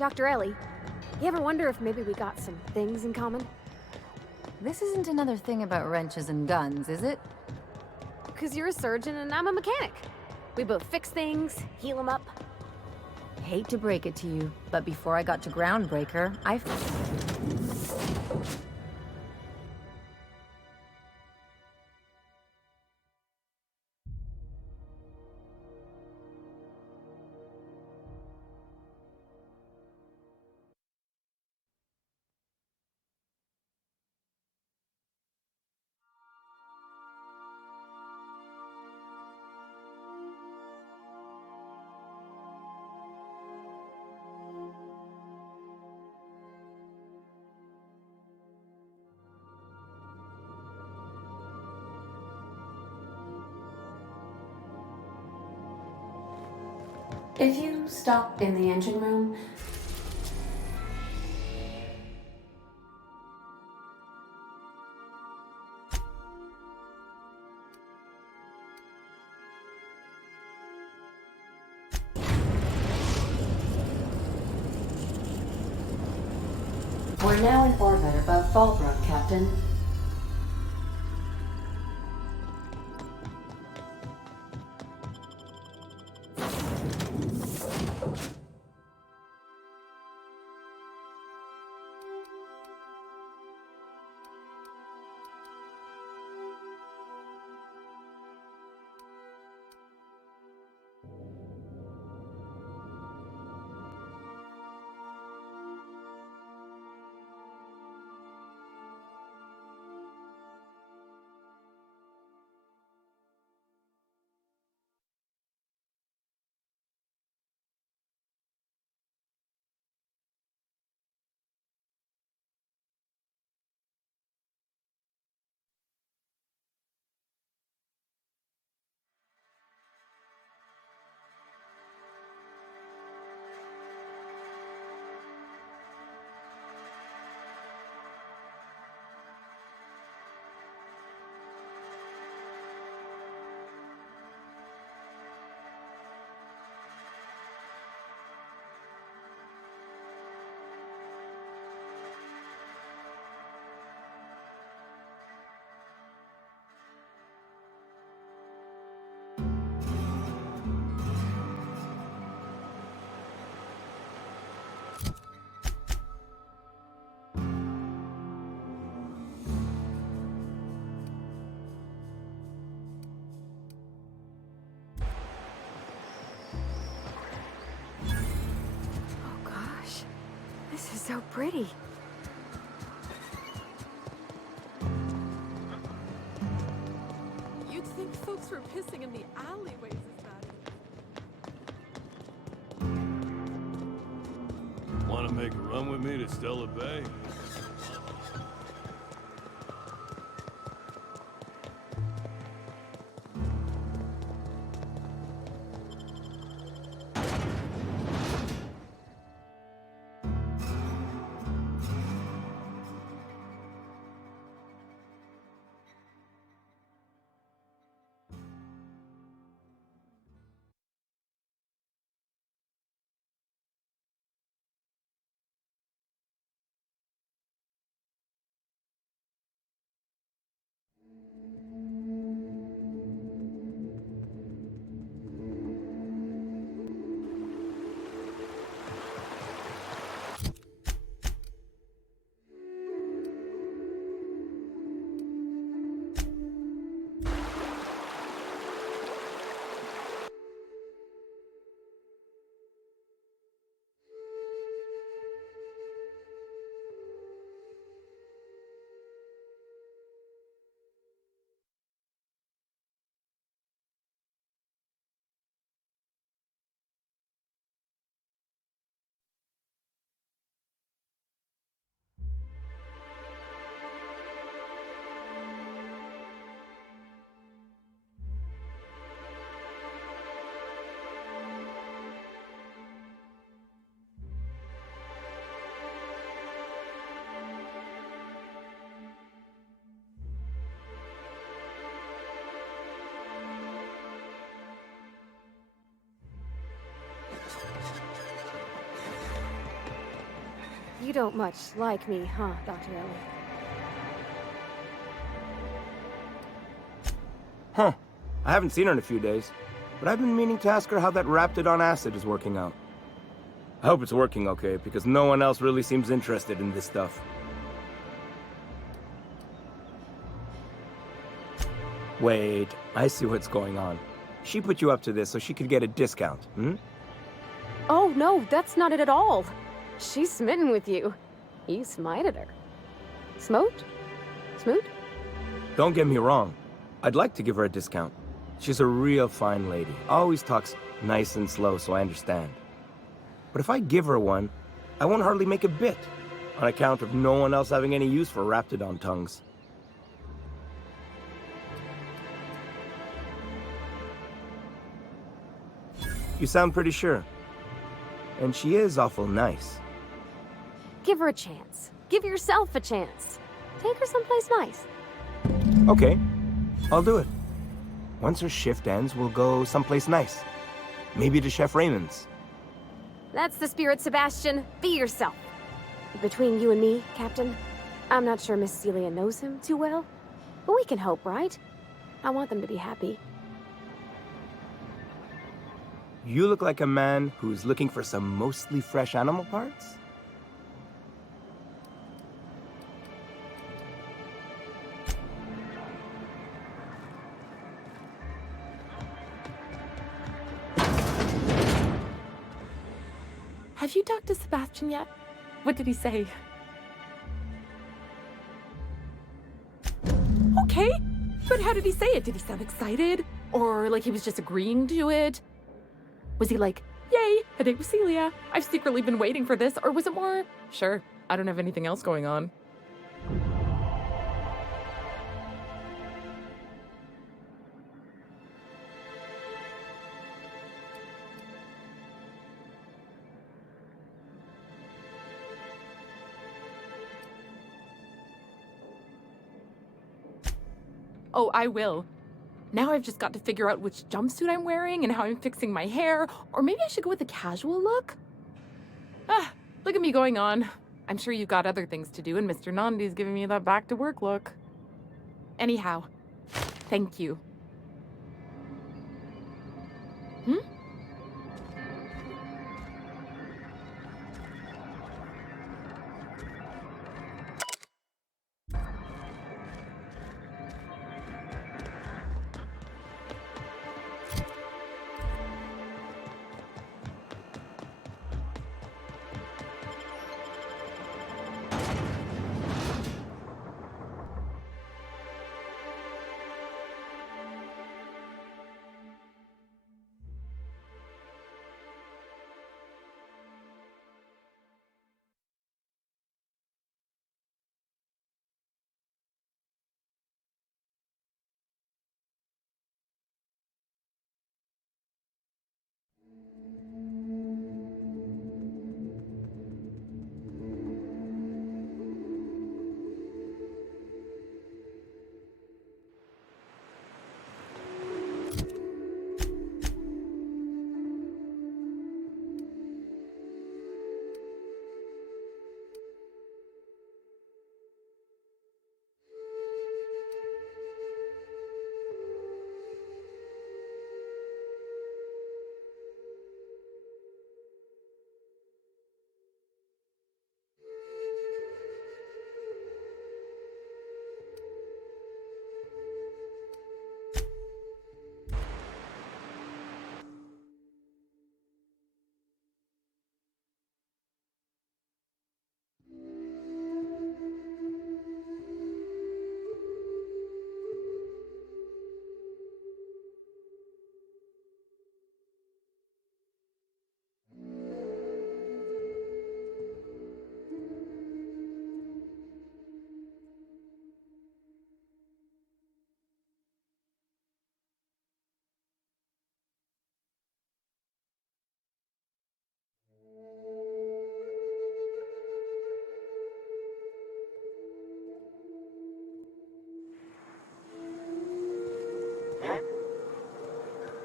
Dr. Ellie, you ever wonder if maybe we got some things in common? This isn't another thing about wrenches and guns, is it? Because you're a surgeon and I'm a mechanic. We both fix things, heal them up. Hate to break it to you, but before I got to Groundbreaker, If you stop in the engine room, we're now in orbit above Fallbrook, Captain. Oh gosh, this is so pretty. You'd think folks were pissing in the alleyways as bad. Want to make a run with me to Stella Bay? You don't much like me, huh, Dr. Ellie? Huh. I haven't seen her in a few days, but I've been meaning to ask her how that Raptidon acid is working out. I hope it's working okay, because no one else really seems interested in this stuff. Wait, I see what's going on. She put you up to this so she could get a discount, hmm? Oh, no, that's not it at all. She's smitten with you. You smited her. Smote? Smoot? Don't get me wrong. I'd like to give her a discount. She's a real fine lady. Always talks nice and slow, so I understand. But if I give her one, I won't hardly make a bit, on account of no one else having any use for Raptidon tongues. You sound pretty sure. And she is awful nice. Give her a chance. Give yourself a chance. Take her someplace nice. Okay, I'll do it. Once her shift ends, we'll go someplace nice. Maybe to Chef Raymond's. That's the spirit, Sebastian. Be yourself. Between you and me, Captain, I'm not sure Miss Celia knows him too well, but we can hope, right? I want them to be happy. You look like a man who's looking for some mostly fresh animal parts? Have you talked to Sebastian yet? What did he say? Okay, but how did he say it? Did he sound excited? Or like he was just agreeing to it? Was he like, yay, a date with Celia? I've secretly been waiting for this. Or was it more, sure, I don't have anything else going on? Oh, I will. Now I've just got to figure out which jumpsuit I'm wearing and how I'm fixing my hair, or maybe I should go with a casual look? Ah, look at me going on. I'm sure you've got other things to do, and Mr. Nandi's giving me that back-to-work look. Anyhow, thank you. Hmm?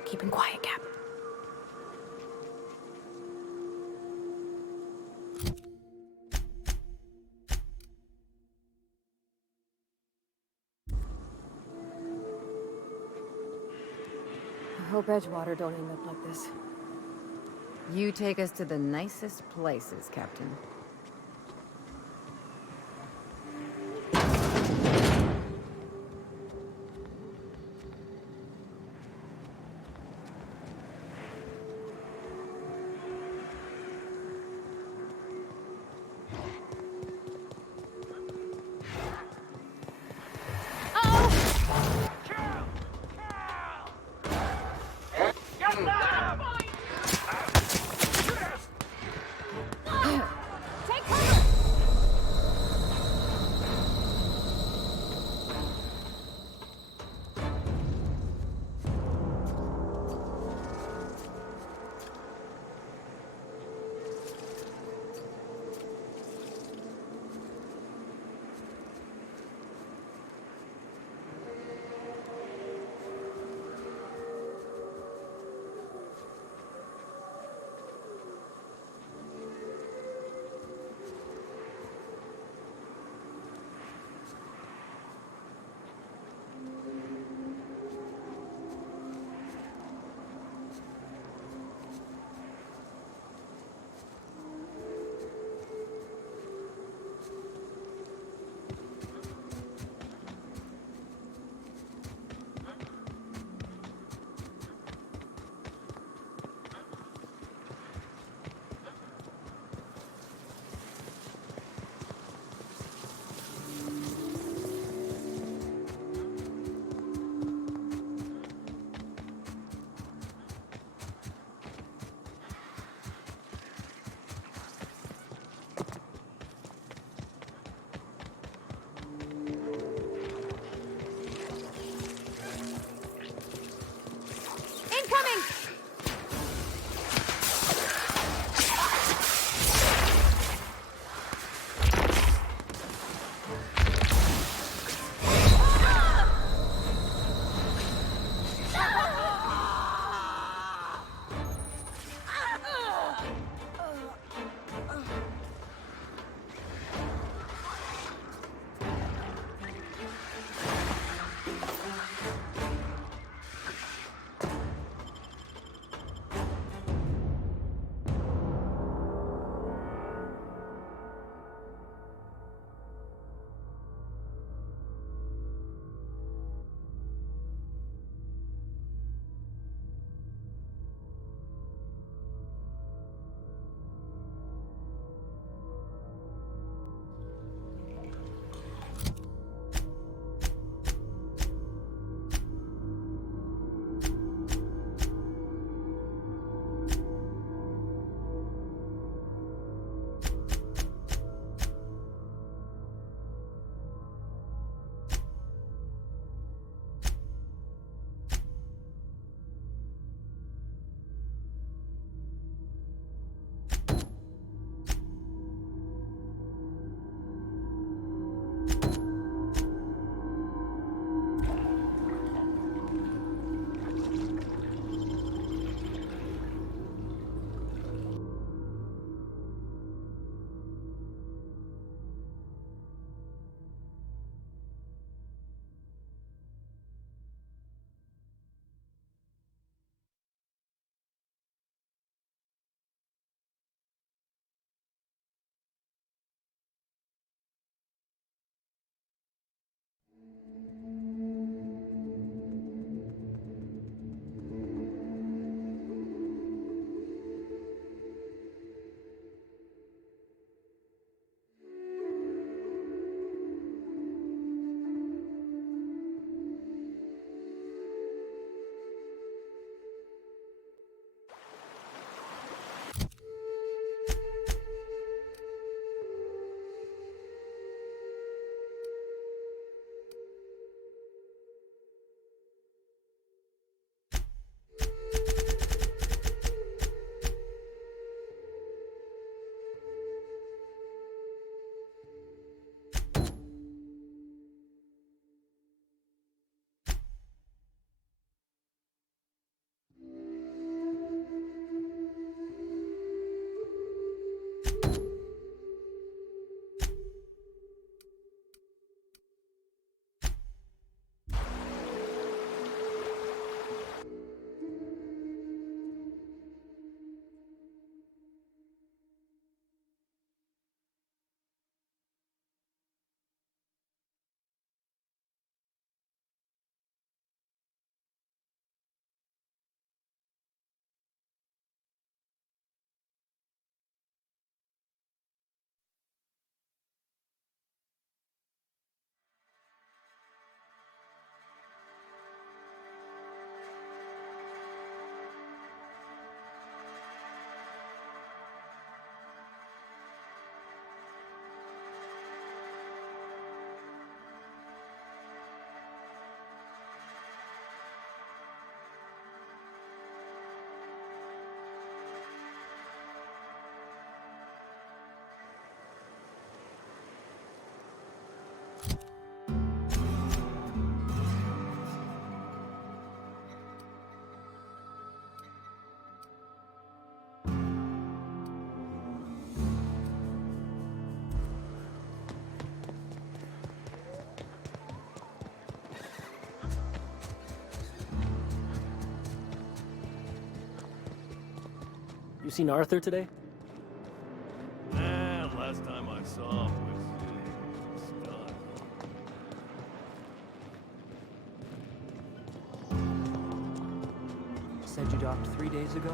Keeping quiet, Cap. I hope Edgewater don't end up like this. You take us to the nicest places, Captain. You seen Arthur today? Last time I saw him was done. Said you docked 3 days ago?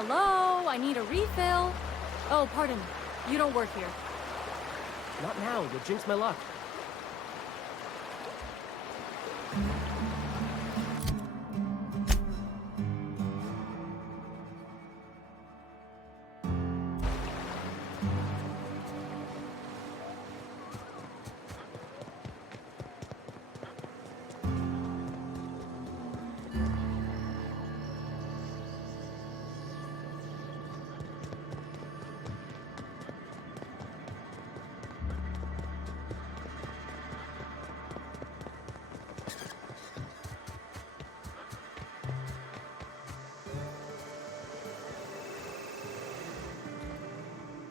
Hello, I need a refill. Oh, pardon. You don't work here. Not now, you'll jinx my luck.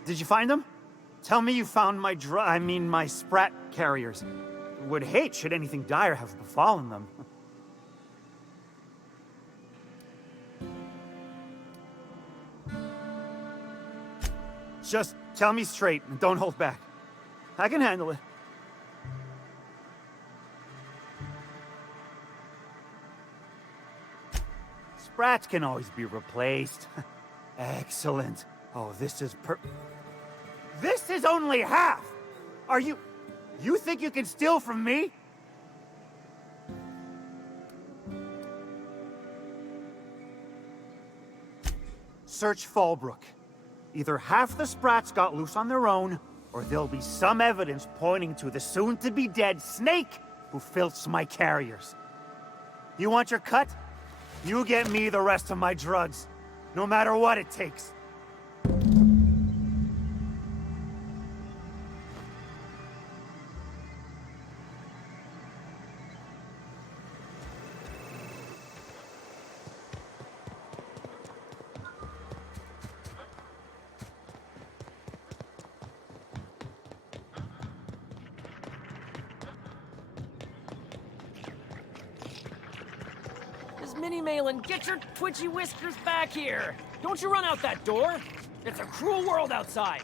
Did you find them? Tell me you found my sprat carriers. Would hate should anything dire have befallen them. Just tell me straight and don't hold back. I can handle it. Sprats can always be replaced. Excellent. Oh, this is This is only half! Are you... You think you can steal from me? Search Fallbrook. Either half the Sprats got loose on their own, or there'll be some evidence pointing to the soon-to-be-dead Snake who filched my carriers. You want your cut? You get me the rest of my drugs, no matter what it takes. Minnie Malin, get your twitchy whiskers back here! Don't you run out that door! It's a cruel world outside!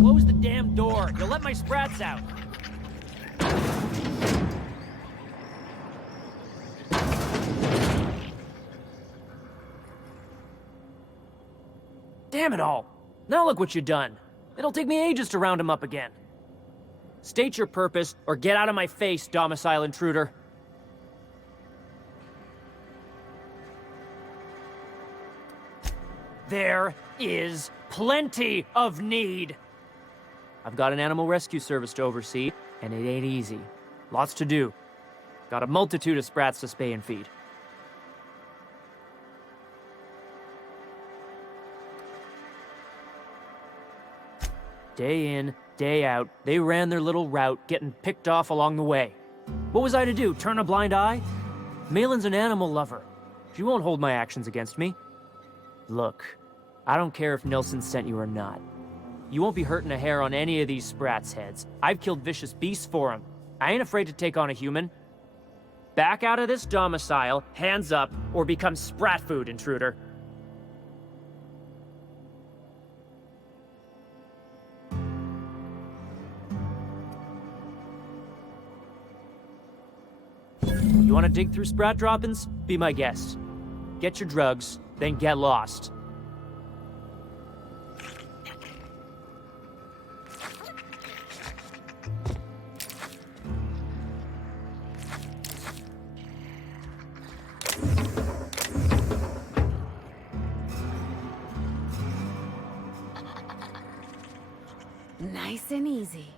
Close the damn door. You'll let my sprats out. Damn it all. Now look what you've done. It'll take me ages to round him up again. State your purpose, or get out of my face, domicile intruder. There is plenty of need. I've got an animal rescue service to oversee, and it ain't easy. Lots to do. Got a multitude of sprats to spay and feed. Day in, day out, they ran their little route, getting picked off along the way. What was I to do, turn a blind eye? Malin's an animal lover. She won't hold my actions against me. Look, I don't care if Nilsson sent you or not. You won't be hurting a hair on any of these sprats' heads. I've killed vicious beasts for them. I ain't afraid to take on a human. Back out of this domicile, hands up, or become sprat food, intruder. You want to dig through sprat droppings? Be my guest. Get your drugs, then get lost. Nice and easy.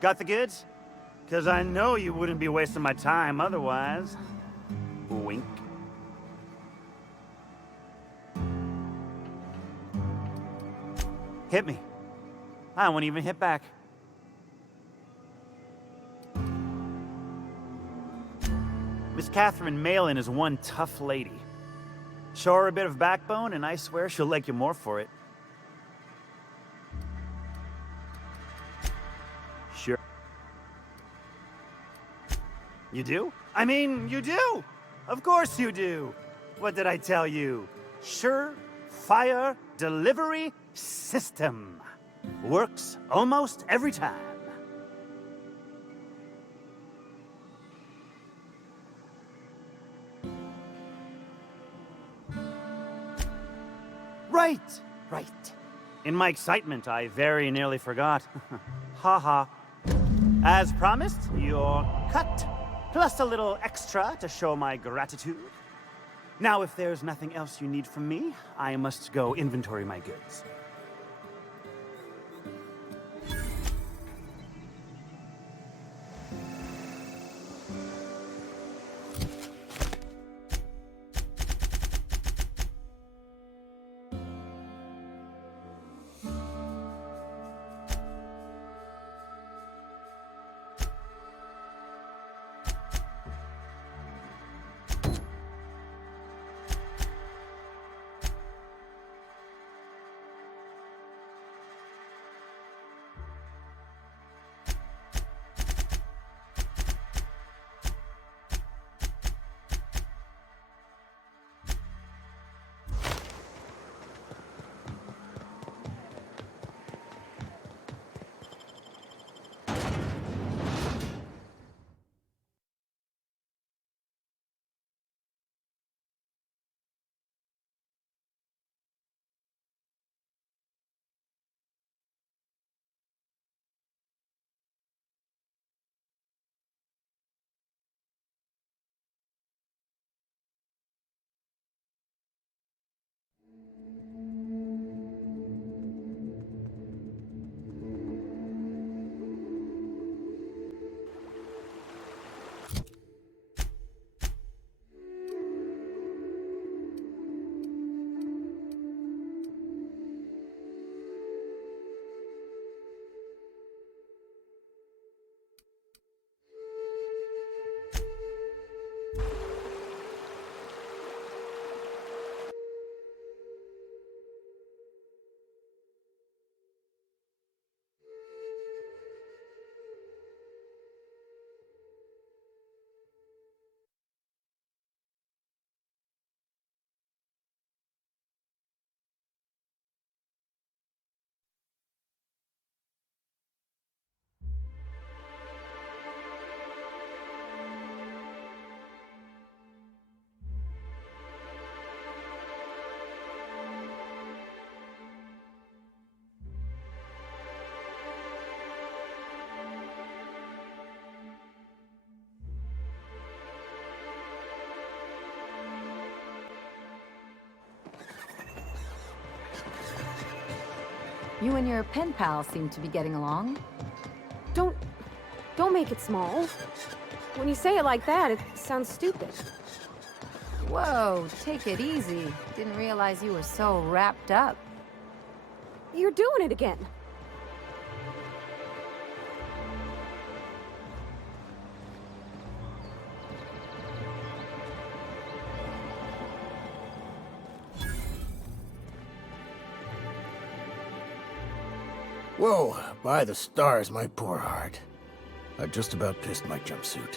Got the goods? Because I know you wouldn't be wasting my time otherwise. Wink. Hit me. I won't even hit back. Miss Catherine Malin is one tough lady. Show her a bit of backbone, and I swear she'll like you more for it. Sure. You do? I mean, you do! Of course you do! What did I tell you? Sure-fire delivery system. Works almost every time. Right. In my excitement, I very nearly forgot. Ha ha. As promised, your cut, plus a little extra to show my gratitude. Now, if there's nothing else you need from me, I must go inventory my goods. You and your pen pal seem to be getting along. Don't make it small. When you say it like that, it sounds stupid. Whoa, take it easy. Didn't realize you were so wrapped up. You're doing it again. Whoa, by the stars, my poor heart. I just about pissed my jumpsuit.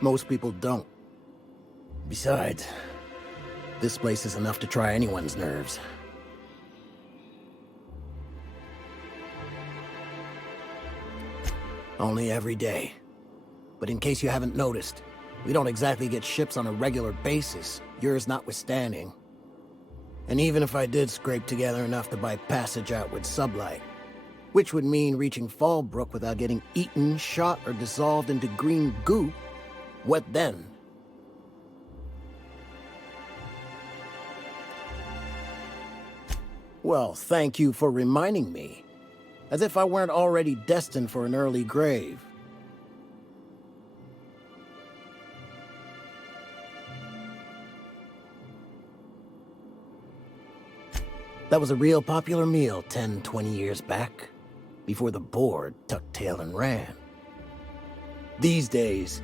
Most people don't. Besides, this place is enough to try anyone's nerves. Only every day. But in case you haven't noticed, we don't exactly get ships on a regular basis, yours notwithstanding. And even if I did scrape together enough to buy passage out with sublight, which would mean reaching Fallbrook without getting eaten, shot, or dissolved into green goop, what then? Well, thank you for reminding me. As if I weren't already destined for an early grave. That was a real popular meal 10, 20 years back, before the board tucked tail and ran. These days,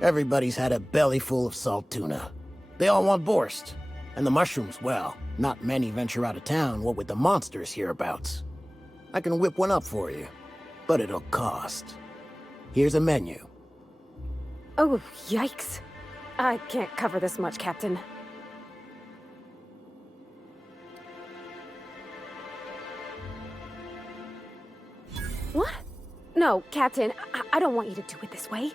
everybody's had a belly full of salt tuna. They all want borscht. And the mushrooms, well, not many venture out of town, what with the monsters hereabouts. I can whip one up for you, but it'll cost. Here's a menu. Oh, yikes. I can't cover this much, Captain. What? No, Captain, I don't want you to do it this way.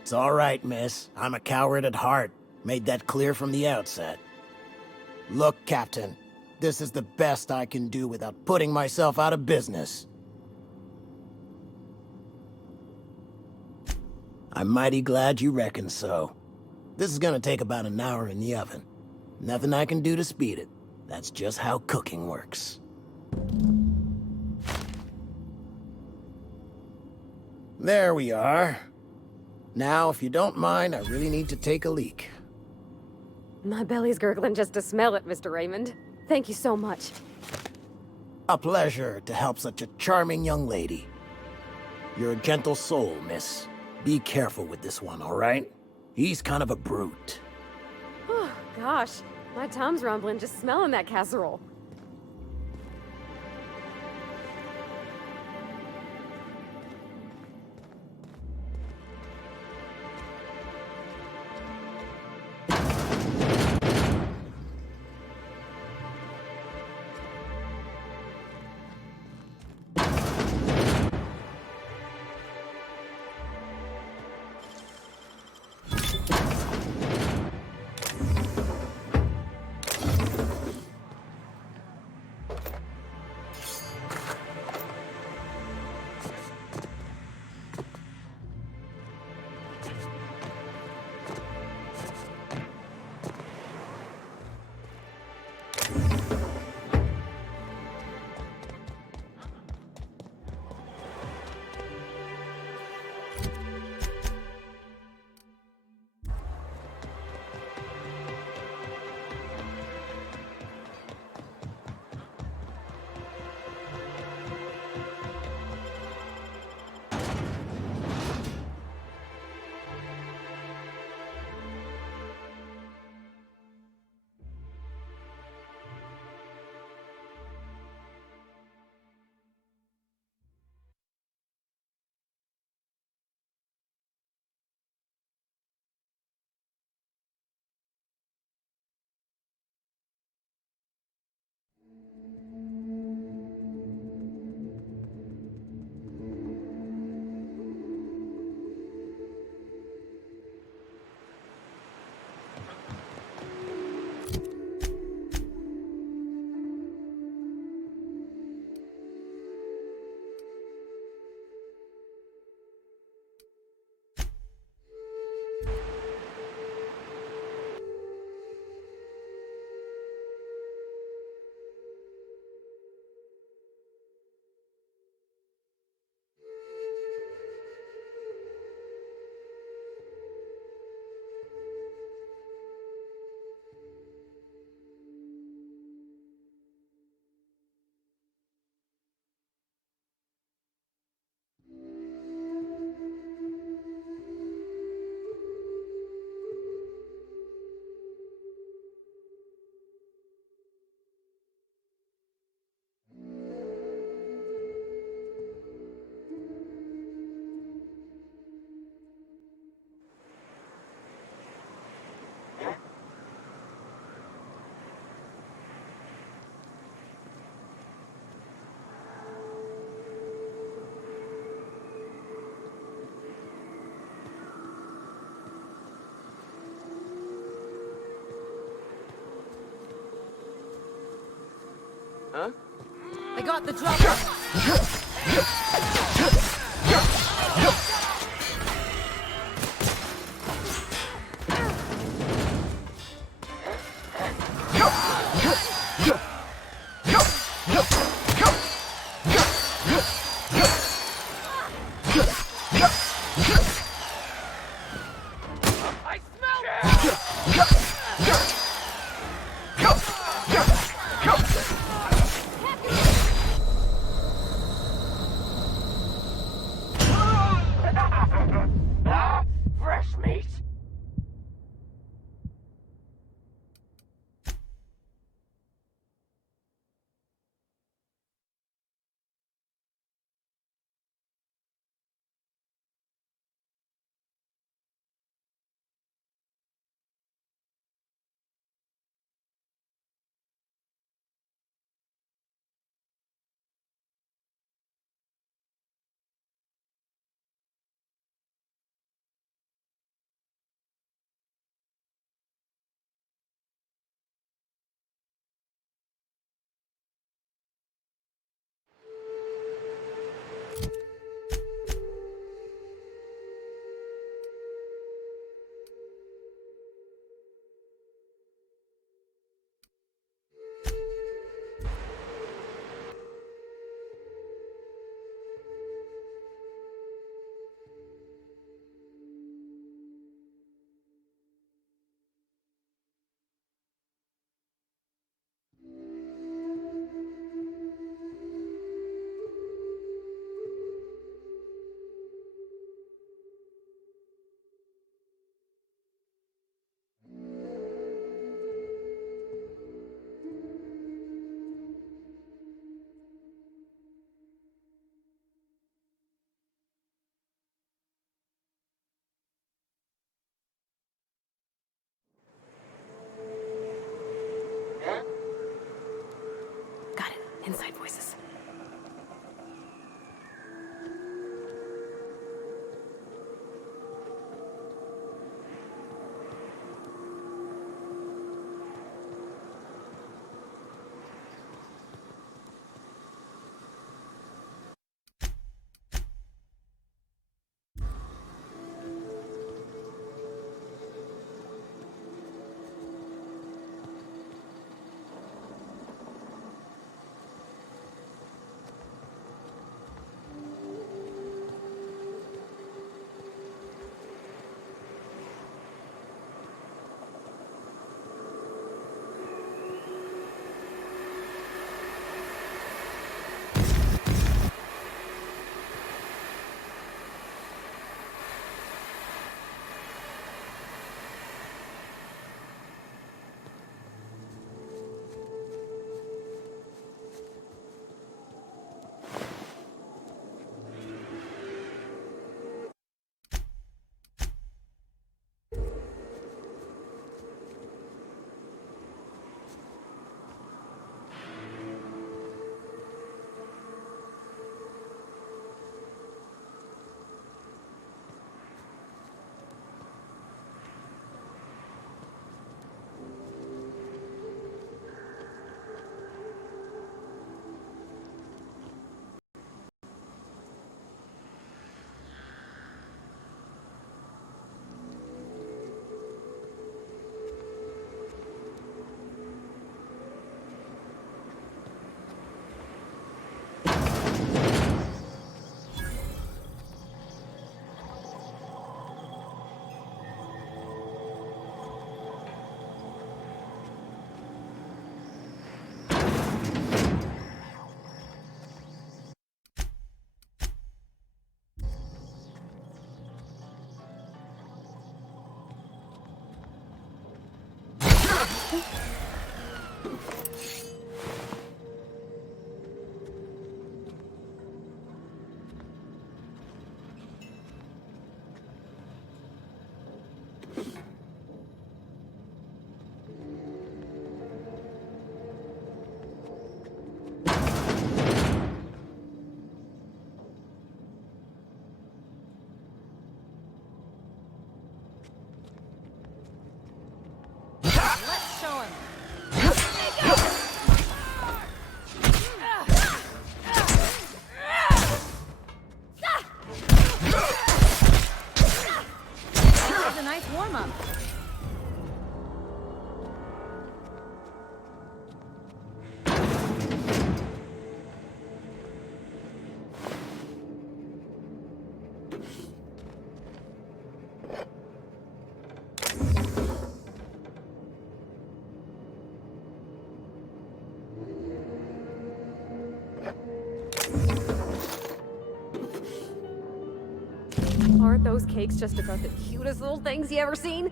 It's all right, miss. I'm a coward at heart. Made that clear from the outset. Look, Captain, this is the best I can do without putting myself out of business. I'm mighty glad you reckon so. This is gonna take about an hour in the oven. Nothing I can do to speed it. That's just how cooking works. There we are. Now, if you don't mind, I really need to take a leak. My belly's gurgling just to smell it, Mr. Raymond. Thank you so much. A pleasure to help such a charming young lady. You're a gentle soul, miss. Be careful with this one, all right? He's kind of a brute. Oh, gosh. My tum's rumbling just smelling that casserole. Huh? I got the drop. Inside voices. Let's show him. That was a nice warm-up. Aren't those cakes just about the cutest little things you ever seen?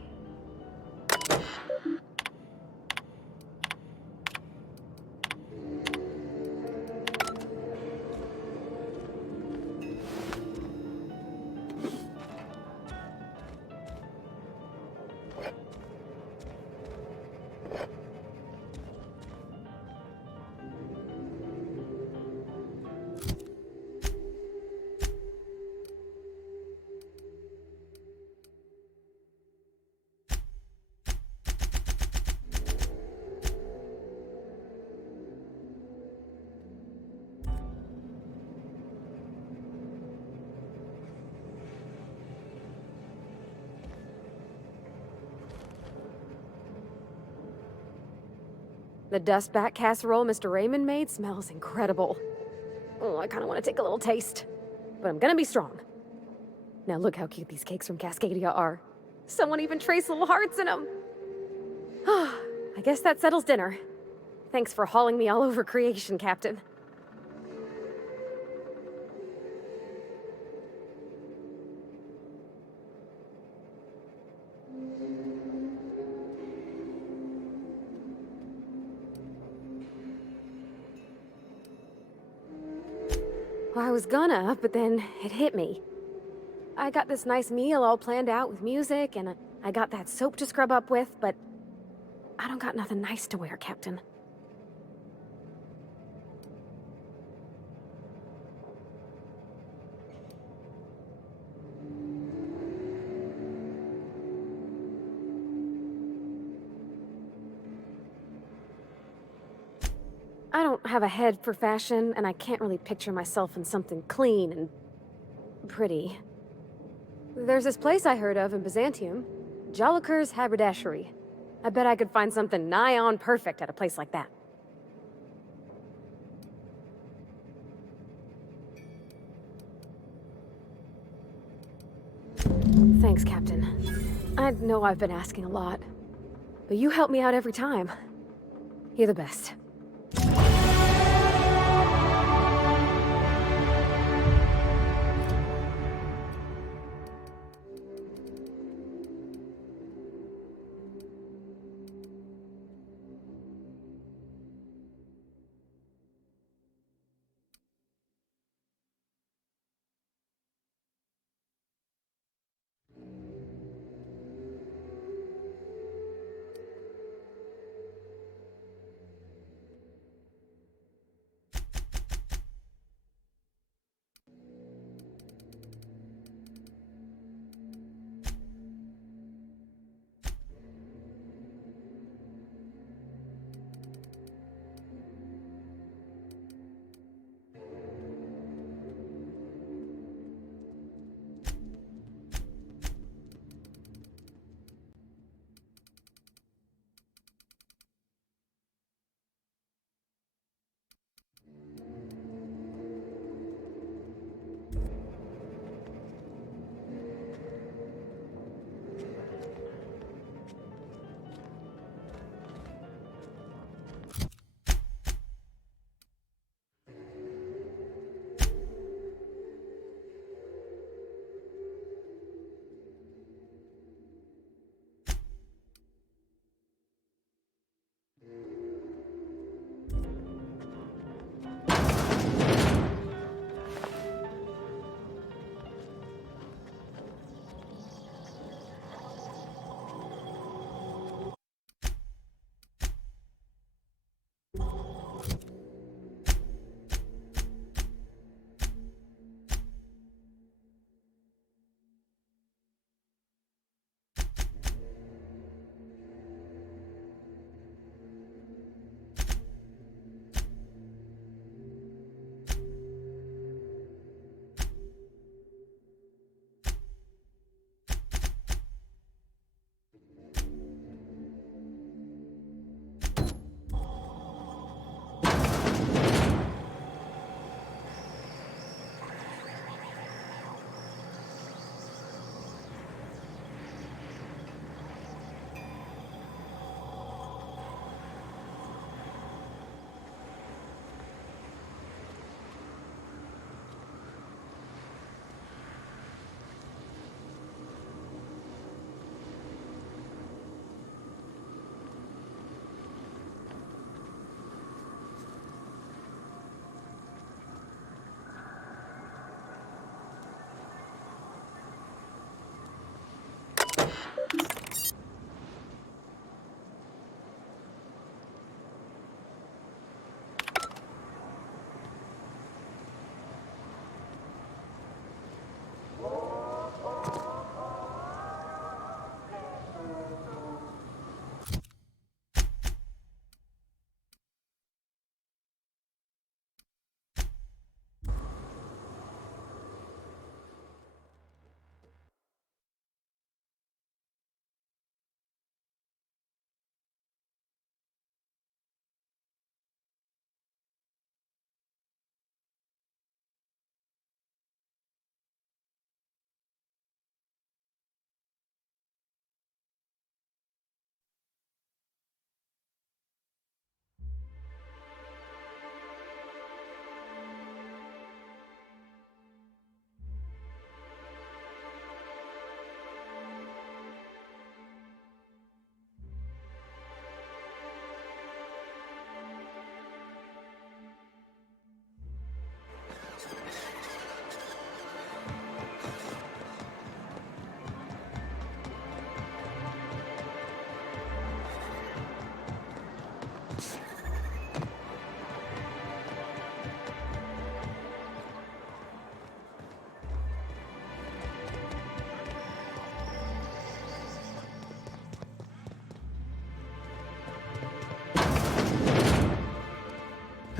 The dustback casserole Mr. Raymond made smells incredible. Oh, I kind of want to take a little taste. But I'm gonna be strong. Now look how cute these cakes from Cascadia are. Someone even traced little hearts in them. I guess that settles dinner. Thanks for hauling me all over creation, Captain. Well, I was gonna, but then it hit me. I got this nice meal all planned out with music, and I got that soap to scrub up with, but I don't got nothing nice to wear, Captain. I don't have a head for fashion, and I can't really picture myself in something clean and pretty. There's this place I heard of in Byzantium, Jolicoeur's Haberdashery. I bet I could find something nigh on perfect at a place like that. Thanks, Captain. I know I've been asking a lot, but you help me out every time. You're the best.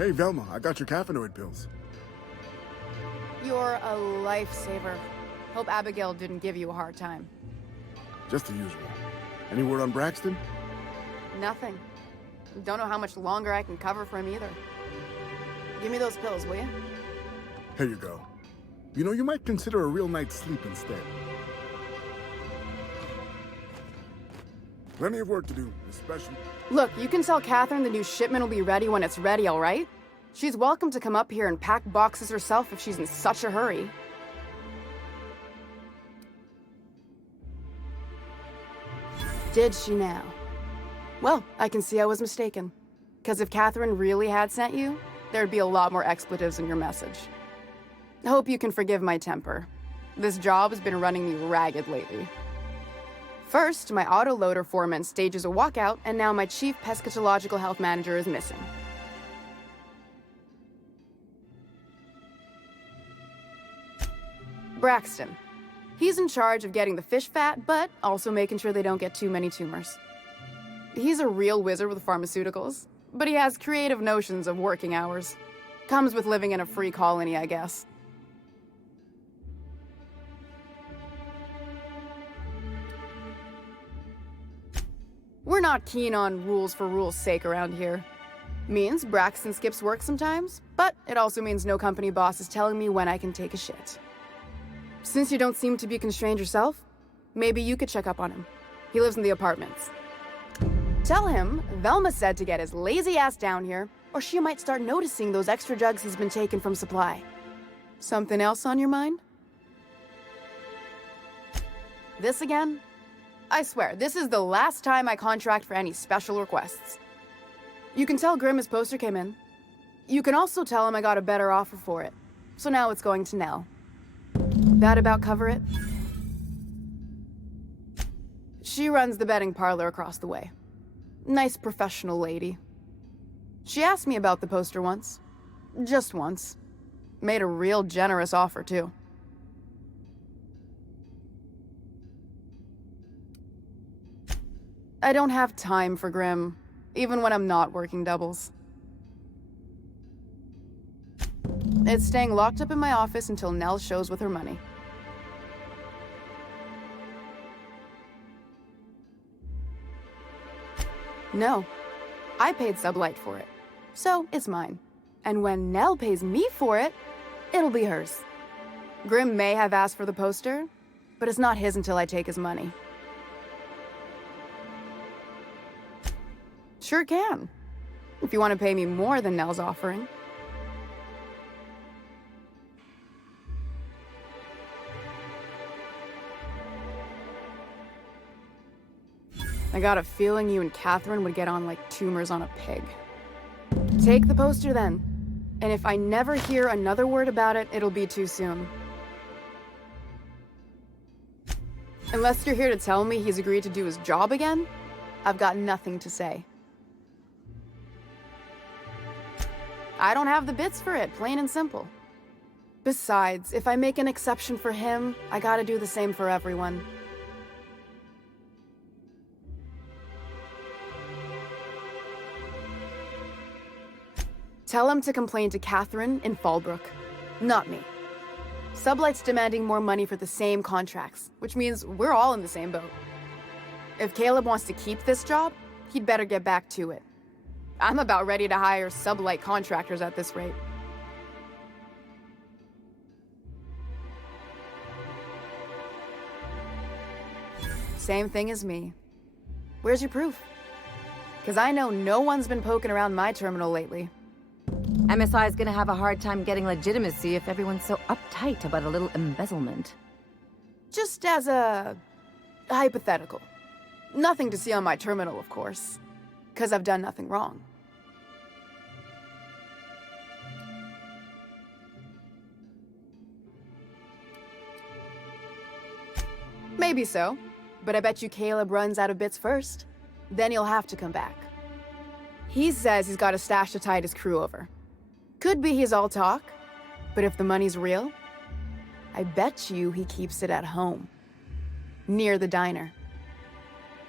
Hey, Velma, I got your caffeinoid pills. You're a lifesaver. Hope Abigail didn't give you a hard time. Just the usual. Any word on Braxton? Nothing. Don't know how much longer I can cover for him either. Give me those pills, will you? Here you go. You know, you might consider a real night's sleep instead. Plenty of work to do, especially... Look, you can tell Catherine the new shipment will be ready when it's ready, all right? She's welcome to come up here and pack boxes herself if she's in such a hurry. Did she now? Well, I can see I was mistaken. Because if Catherine really had sent you, there'd be a lot more expletives in your message. I hope you can forgive my temper. This job has been running me ragged lately. First, my autoloader foreman stages a walkout, and now my chief pescatological health manager is missing. Braxton. He's in charge of getting the fish fat, but also making sure they don't get too many tumors. He's a real wizard with pharmaceuticals, but he has creative notions of working hours. Comes with living in a free colony, I guess. We're not keen on rules for rules' sake around here. Means Braxton skips work sometimes, but it also means no company boss is telling me when I can take a shit. Since you don't seem to be constrained yourself, maybe you could check up on him. He lives in the apartments. Tell him Velma said to get his lazy ass down here, or she might start noticing those extra jugs he's been taking from supply. Something else on your mind? This again? I swear, this is the last time I contract for any special requests. You can tell Grimm his poster came in. You can also tell him I got a better offer for it. So now it's going to Nell. That about cover it? She runs the betting parlor across the way. Nice professional lady. She asked me about the poster once. Just once. Made a real generous offer, too. I don't have time for Grimm, even when I'm not working doubles. It's staying locked up in my office until Nell shows with her money. No, I paid Sublight for it, so it's mine. And when Nell pays me for it, it'll be hers. Grimm may have asked for the poster, but it's not his until I take his money. Sure can, if you want to pay me more than Nell's offering. I got a feeling you and Catherine would get on like tumors on a pig. Take the poster then. And if I never hear another word about it, it'll be too soon. Unless you're here to tell me he's agreed to do his job again, I've got nothing to say. I don't have the bits for it, plain and simple. Besides, if I make an exception for him, I gotta do the same for everyone. Tell him to complain to Catherine in Fallbrook, not me. Sublight's demanding more money for the same contracts, which means we're all in the same boat. If Caleb wants to keep this job, he'd better get back to it. I'm about ready to hire Sublight contractors at this rate. Same thing as me. Where's your proof? Because I know no one's been poking around my terminal lately. MSI is gonna have a hard time getting legitimacy if everyone's so uptight about a little embezzlement. Just as a hypothetical. Nothing to see on my terminal, of course. Because I've done nothing wrong. Maybe so, but I bet you Caleb runs out of bits first. Then he'll have to come back. He says he's got a stash to tide his crew over. Could be he's all talk, but if the money's real, I bet you he keeps it at home. Near the diner.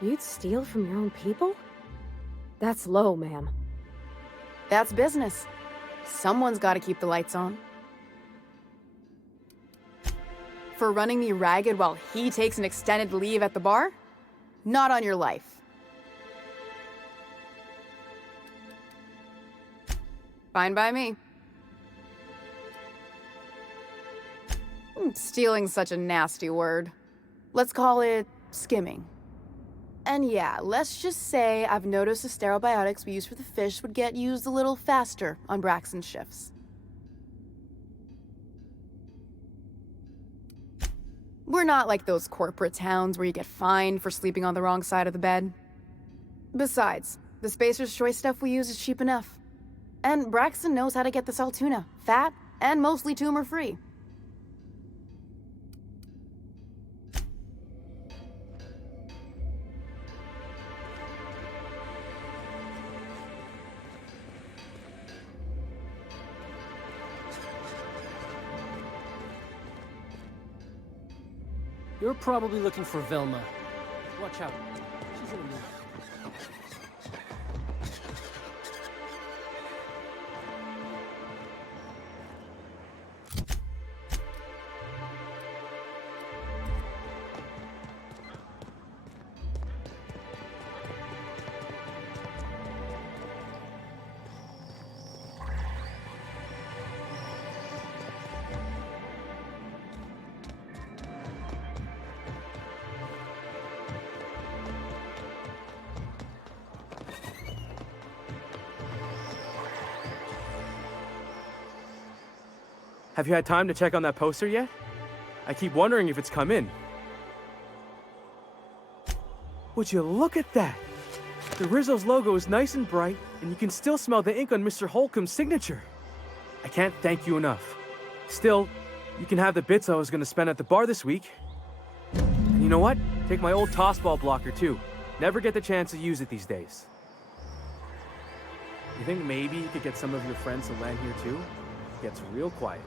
You'd steal from your own people? That's low, ma'am. That's business. Someone's got to keep the lights on. For running me ragged while he takes an extended leave at the bar? Not on your life. Fine by me. Stealing's such a nasty word. Let's call it skimming. And yeah, let's just say I've noticed the sterile biotics we use for the fish would get used a little faster on Braxton's shifts. We're not like those corporate towns where you get fined for sleeping on the wrong side of the bed. Besides, the Spacer's Choice stuff we use is cheap enough. And Braxton knows how to get the Saltuna, fat and mostly tumor-free. You're probably looking for Velma. Watch out. She's in a mood. Have you had time to check on that poster yet? I keep wondering if it's come in. Would you look at that? The Rizzo's logo is nice and bright, and you can still smell the ink on Mr. Holcomb's signature. I can't thank you enough. Still, you can have the bits I was going to spend at the bar this week. And you know what? Take my old tossball blocker too. Never get the chance to use it these days. You think maybe you could get some of your friends to land here too? It gets real quiet.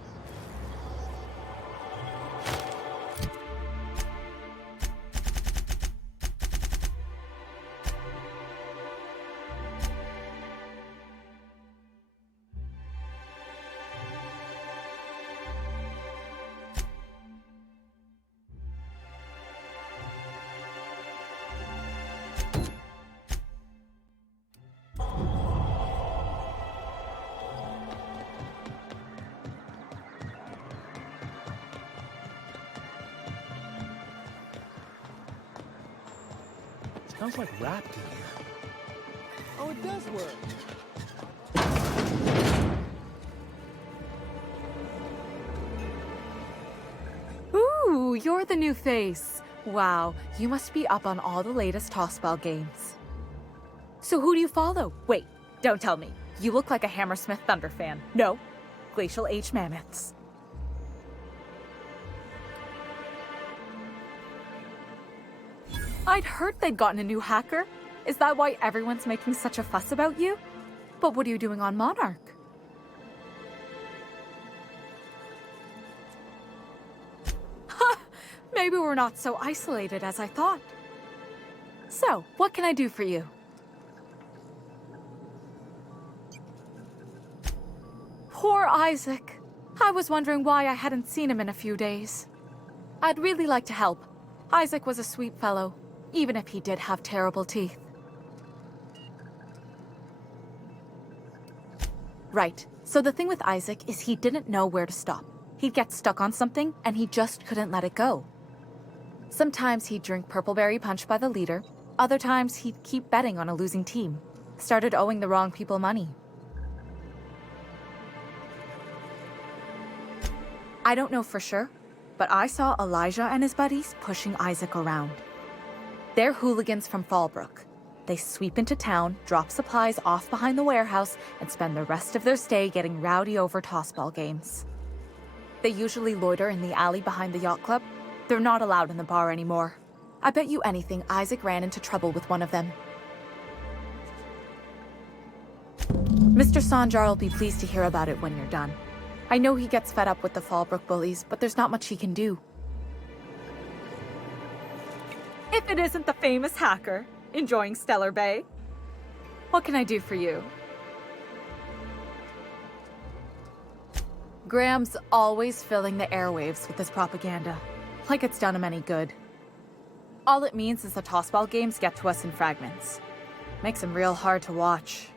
Sounds like rap to here. Oh, it does work. Ooh, you're the new face. Wow, you must be up on all the latest tossball games. So who do you follow? Wait, don't tell me. You look like a Hammersmith Thunder fan. No, Glacial Age Mammoths. I'd heard they'd gotten a new hacker. Is that why everyone's making such a fuss about you? But what are you doing on Monarch? Ha! Maybe we're not so isolated as I thought. So, what can I do for you? Poor Isaac. I was wondering why I hadn't seen him in a few days. I'd really like to help. Isaac was a sweet fellow, even if he did have terrible teeth. Right. So the thing with Isaac is he didn't know where to stop. He'd get stuck on something, and he just couldn't let it go. Sometimes he'd drink Purpleberry Punch by the liter. Other times he'd keep betting on a losing team. Started owing the wrong people money. I don't know for sure, but I saw Elijah and his buddies pushing Isaac around. They're hooligans from Fallbrook. They sweep into town, drop supplies off behind the warehouse, and spend the rest of their stay getting rowdy over tossball games. They usually loiter in the alley behind the yacht club. They're not allowed in the bar anymore. I bet you anything Isaac ran into trouble with one of them. Mr. Sanjar will be pleased to hear about it when you're done. I know he gets fed up with the Fallbrook bullies, but there's not much he can do. If it isn't the famous hacker, enjoying Stellar Bay. What can I do for you? Graham's always filling the airwaves with his propaganda, like it's done him any good. All it means is the tossball games get to us in fragments. Makes them real hard to watch.